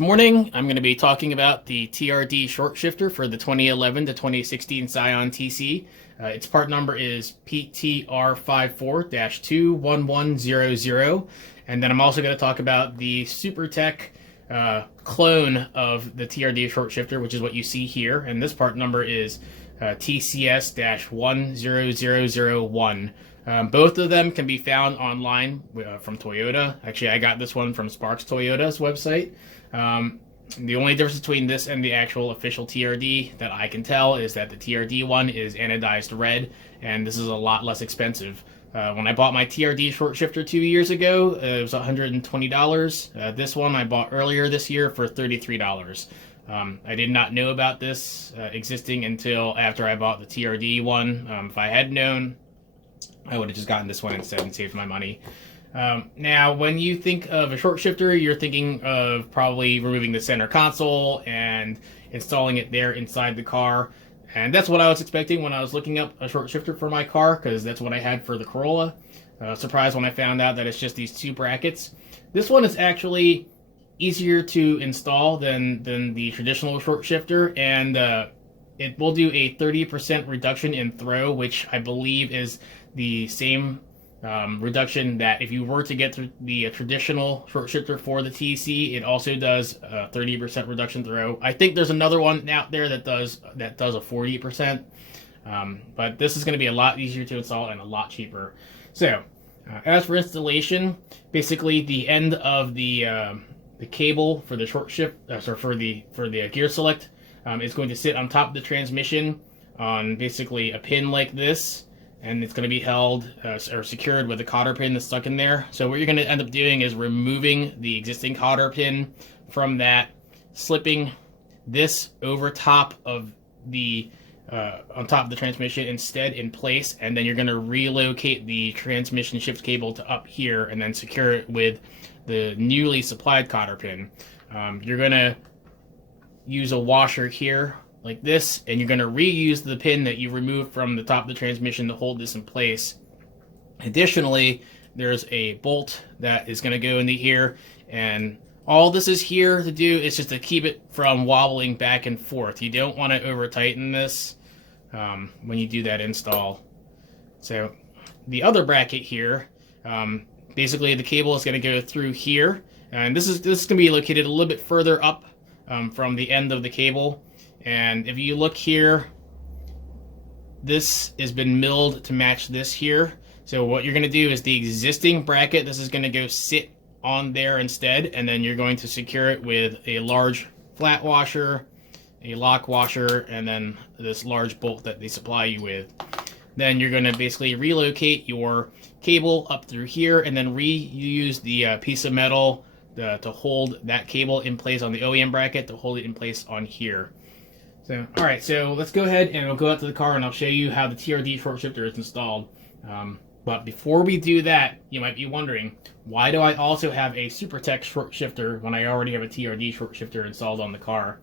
This morning, I'm going to be talking about the TRD short shifter for the 2011 to 2016 Scion TC. Its part number is PTR54-21100. And then I'm also going to talk about the Supertek clone of the TRD short shifter, which is what you see here. And this part number is TCS-10001. Both of them can be found online from Toyota. Actually, I got this one from Sparks Toyota's website. The only difference between this and the actual official TRD that I can tell is that the TRD one is anodized red, and this is a lot less expensive. When I bought my TRD short shifter 2 years ago, it was $120. This one I bought earlier this year for $33. I did not know about this existing until after I bought the TRD one. If I had known, I would have just gotten this one instead and saved my money. Now, when you think of a short shifter, you're thinking of probably removing the center console and installing it there inside the car. And that's what I was expecting when I was looking up a short shifter for my car, because that's what I had for the Corolla. Surprised when I found out that it's just these two brackets. This one is actually easier to install than the traditional short shifter, and it will do a 30% reduction in throw, which I believe is the same reduction that if you were to get through the traditional short shifter for the TC, it also does a 30% reduction throw. I think there's another one out there that does a 40%, but this is going to be a lot easier to install and a lot cheaper. So, as for installation, basically the end of the cable for the short shift, for the gear select, is going to sit on top of the transmission on basically a pin like this. And it's going to be held or secured with a cotter pin that's stuck in there. So what you're going to end up doing is removing the existing cotter pin from that, slipping this over top of the on top of the transmission instead in place, and then you're going to relocate the transmission shift cable to up here and then secure it with the newly supplied cotter pin. You're going to use a washer here like this, and you're going to reuse the pin that you removed from the top of the transmission to hold this in place. Additionally, there's a bolt that is going to go into here, and all this is here to do is just to keep it from wobbling back and forth. You don't want to over tighten this when you do that install. So the other bracket here, basically the cable is going to go through here, and this is going to be located a little bit further up from the end of the cable. And if you look here, this has been milled to match this here. So what you're going to do is the existing bracket, this is going to go sit on there instead, and then you're going to secure it with a large flat washer, a lock washer, and then this large bolt that they supply you with. Then you're going to basically relocate your cable up through here, and then reuse the piece of metal to hold that cable in place on the OEM bracket to hold it in place on here. So, alright, so let's go ahead and we'll go out to the car and I'll show you how the TRD short shifter is installed. But before we do that, you might be wondering, why do I also have a Supertek short shifter when I already have a TRD short shifter installed on the car?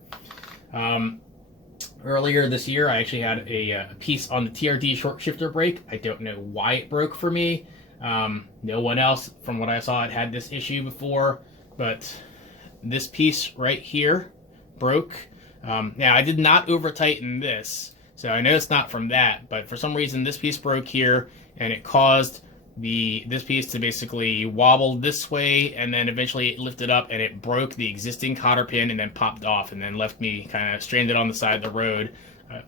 Earlier this year, I actually had a piece on the TRD short shifter break. I don't know why it broke for me. No one else, from what I saw, had this issue before, but this piece right here broke. Now, I did not over tighten this, so I know it's not from that, but for some reason this piece broke here, and it caused this piece to basically wobble this way, and then eventually it lifted up and it broke the existing cotter pin and then popped off and then left me kind of stranded on the side of the road.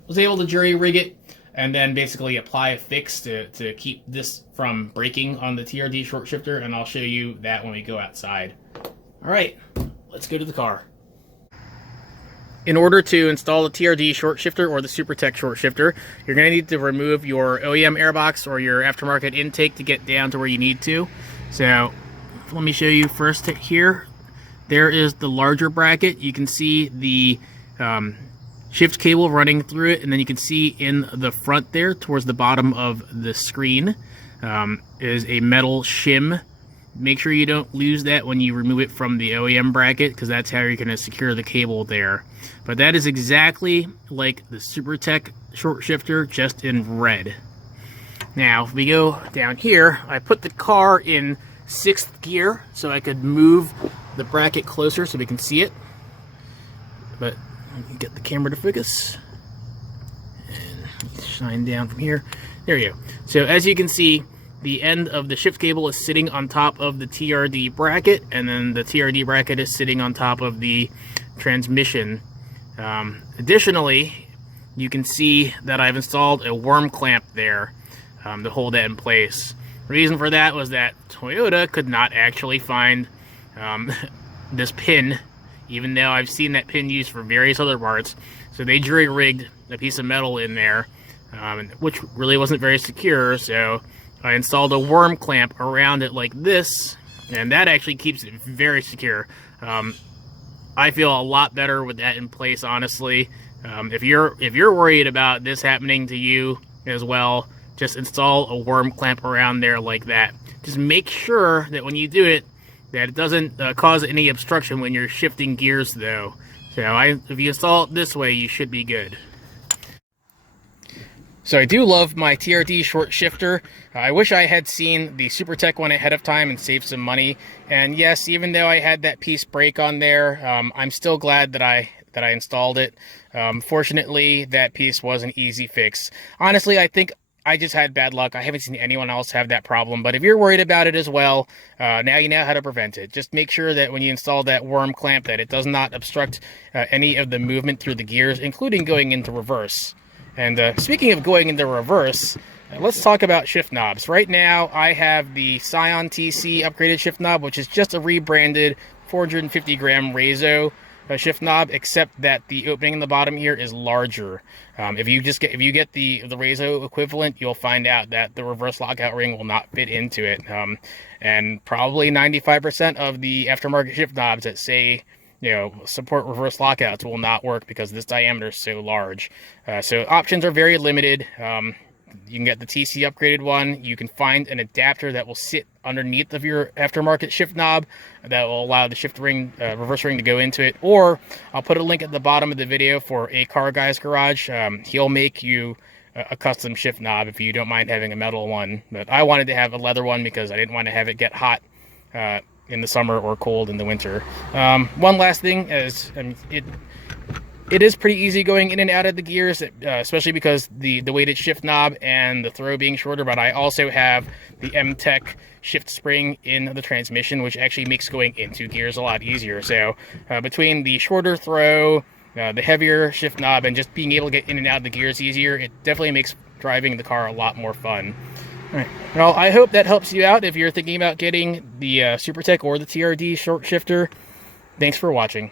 Was able to jury rig it and then basically apply a fix to keep this from breaking on the TRD short shifter, and I'll show you that when we go outside. Alright, let's go to the car. In order to install the TRD short shifter or the Supertek short shifter, you're going to need to remove your OEM airbox or your aftermarket intake to get down to where you need to. So let me show you first here. There is the larger bracket. You can see the shift cable running through it, and then you can see in the front there towards the bottom of the screen is a metal shim. Make sure you don't lose that when you remove it from the OEM bracket, because that's how you're going to secure the cable there. But that is exactly like the Supertek short shifter, just in red. Now, if we go down here, I put the car in 6th gear so I could move the bracket closer so we can see it. Let me get the camera to focus. And shine down from here. There you go. So as you can see, the end of the shift cable is sitting on top of the TRD bracket, and then the TRD bracket is sitting on top of the transmission. Additionally, you can see that I've installed a worm clamp there to hold that in place. The reason for that was that Toyota could not actually find this pin, even though I've seen that pin used for various other parts. So they jury-rigged a piece of metal in there, which really wasn't very secure, so I installed a worm clamp around it like this, and that actually keeps it very secure. I feel a lot better with that in place, honestly. If you're worried about this happening to you as well, just install a worm clamp around there like that. Just make sure that when you do it, that it doesn't cause any obstruction when you're shifting gears, though. So if you install it this way, you should be good. So I do love my TRD short shifter. I wish I had seen the Supertek one ahead of time and saved some money. And yes, even though I had that piece break on there, I'm still glad that I installed it. Fortunately, that piece was an easy fix. Honestly, I think I just had bad luck. I haven't seen anyone else have that problem. But if you're worried about it as well, now you know how to prevent it. Just make sure that when you install that worm clamp that it does not obstruct any of the movement through the gears, including going into reverse. And speaking of going into reverse, let's talk about shift knobs. Right now, I have the Scion TC upgraded shift knob, which is just a rebranded 450 gram Rezo shift knob, except that the opening in the bottom here is larger. If you get the Rezo equivalent, you'll find out that the reverse lockout ring will not fit into it. And probably 95% of the aftermarket shift knobs that say support reverse lockouts will not work because this diameter is so large. So options are very limited. You can get the TC upgraded one. You can find an adapter that will sit underneath of your aftermarket shift knob that will allow the shift ring, reverse ring to go into it. Or I'll put a link at the bottom of the video for a car guy's garage. He'll make you a custom shift knob if you don't mind having a metal one. But I wanted to have a leather one because I didn't want to have it get hot in the summer or cold in the winter. One last thing is, it is pretty easy going in and out of the gears, especially because the weighted shift knob and the throw being shorter. But I also have the M-Tech shift spring in the transmission, which actually makes going into gears a lot easier. So between the shorter throw, the heavier shift knob, and just being able to get in and out of the gears easier, it definitely makes driving the car a lot more fun. All right. Well, I hope that helps you out if you're thinking about getting the Supertek or the TRD short shifter. Thanks for watching.